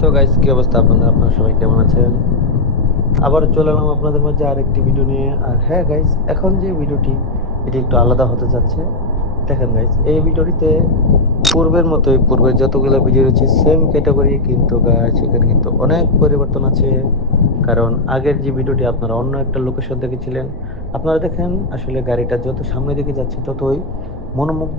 তো গাইস, কি অবস্থা আপনাদের? আপনারা সবাই কেমন আছেন? আবার চলে এলাম আপনাদের মাঝে আরেকটি ভিডিও নিয়ে। আর হ্যাঁ গাইস, এখন যে ভিডিওটি এটি একটু আলাদা হতে যাচ্ছে। দেখেন গাইস, এই ভিডিওটিতে পূর্বের মতোই, পূর্বের যতগুলো ভিডিও রয়েছে সেম ক্যাটাগরি, কিন্তু গাইস এখানে কিন্তু অনেক পরিবর্তন আছে। কারণ আগের যে ভিডিওটি আপনারা অন্য একটা লোকেশন দেখেছিলেন, আপনারা দেখেন আসলে গাড়িটা যত সামনের দিকে যাচ্ছে ততই মনোমুগ্ধ